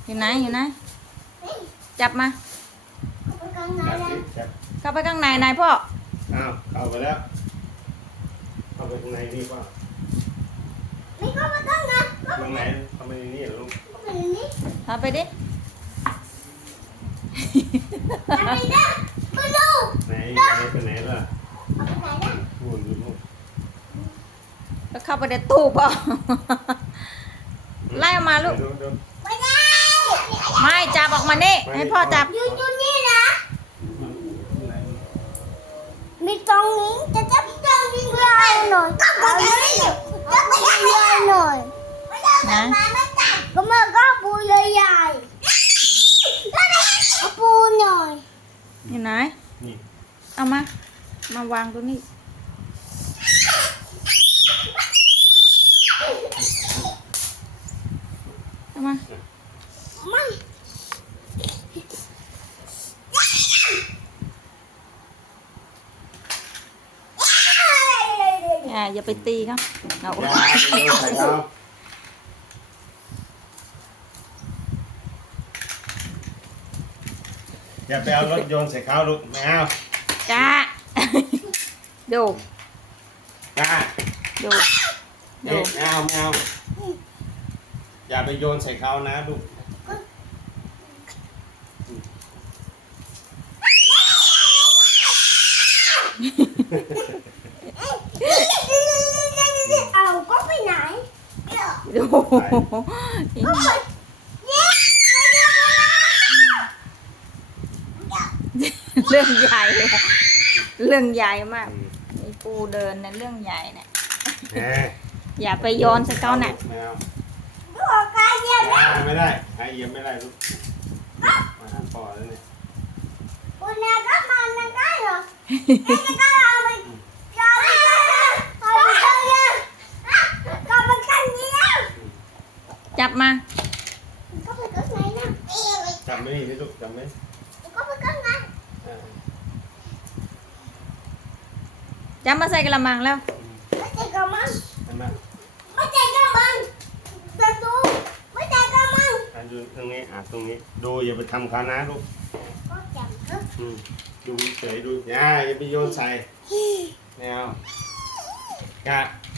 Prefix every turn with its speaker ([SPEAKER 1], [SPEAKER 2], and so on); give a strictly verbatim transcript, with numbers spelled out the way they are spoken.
[SPEAKER 1] อยู่ไหนอยู่ไหนจับมาเข้าไปข้างในนายพ่อ
[SPEAKER 2] อ้าวเข้าไปแล้วเข้าไปข้างในนี่ป่ะ
[SPEAKER 3] ไม่เข้ามาข้างใน
[SPEAKER 2] ข้างในเข้าไปในนี่เหรอลูก
[SPEAKER 1] เข้าไปดิ
[SPEAKER 3] ไปนะไปดู
[SPEAKER 2] ไหนไหนไปไหนล่ะ
[SPEAKER 3] เอาไปไหนนะ
[SPEAKER 2] นู่นนู่น
[SPEAKER 1] แล้วเข้าไปในตู้เปล่าไล่ออกมาลูก
[SPEAKER 3] ไม่ได้
[SPEAKER 1] ไม่จับออกมานี่ให้พ่อจับ
[SPEAKER 3] ยืนอยู่นี่นะมีตรงนี้จะจับตรงนี้เลยหน่อยเอาเลยจับตรงนี้เลยหน่อยนะก็มาก็ปูเลยใหญ่เอาปูหน่อย
[SPEAKER 1] อยู่ไหน
[SPEAKER 2] นี่
[SPEAKER 1] เอามามาวางตรงนี้เอามา
[SPEAKER 3] ไม่
[SPEAKER 1] อย่าอย่าไปตีเขาเอา
[SPEAKER 2] อย่าไปโยนใส่เขาอย่าไปเอารถโยนใส่เขาลูกไม่เอา
[SPEAKER 1] จ้าดู
[SPEAKER 2] จ้า
[SPEAKER 1] ดูดู
[SPEAKER 2] เอ๊ะไม่เอาไม่เอาอย่าไปโยนใส่เขานะลูก
[SPEAKER 3] เอาก็ไปไหน
[SPEAKER 1] ดู
[SPEAKER 3] ก็ไปเนี่ย
[SPEAKER 1] เรื่องใหญ่เลยเรื่องใหญ่มากไอ้ปูเดินเนี่ยเรื่องใหญ่เนี่ยอย่าไปโยนใส่เขาน่ะ
[SPEAKER 2] ไม่เอา
[SPEAKER 3] ลูกกายเยี่ยมนะ
[SPEAKER 2] ไม่ได้ใครเยี่ยมไม่ได้ลูกมาหาพ่อแล้วเนี่ย
[SPEAKER 3] คุณนายก็มานั่งได้เหรอนั่งก็เอาไปเอาไปเอาไปเอาไปก็มันกันนี้แล้ว
[SPEAKER 1] จับมา
[SPEAKER 3] ก็ไปก็ไหนนะ
[SPEAKER 2] จำไม่ได้ลูกจำไหม
[SPEAKER 3] ก็ไปก็ไหน
[SPEAKER 1] จับมาใส่กระมังแล้ว
[SPEAKER 3] ไม่ใจกับมัน
[SPEAKER 2] เห็นไหม
[SPEAKER 3] ไม่ใจกับมันประตูไม่ใจกับมัน
[SPEAKER 2] อ่ะดูตรงนี้อ่ะตรงนี้ดูอย่าไปทำเขานะลูก
[SPEAKER 3] ก็จับเถอะ
[SPEAKER 2] อืมดูเฉยดูอย่าอย่าไปโยนใส่แนวอย่า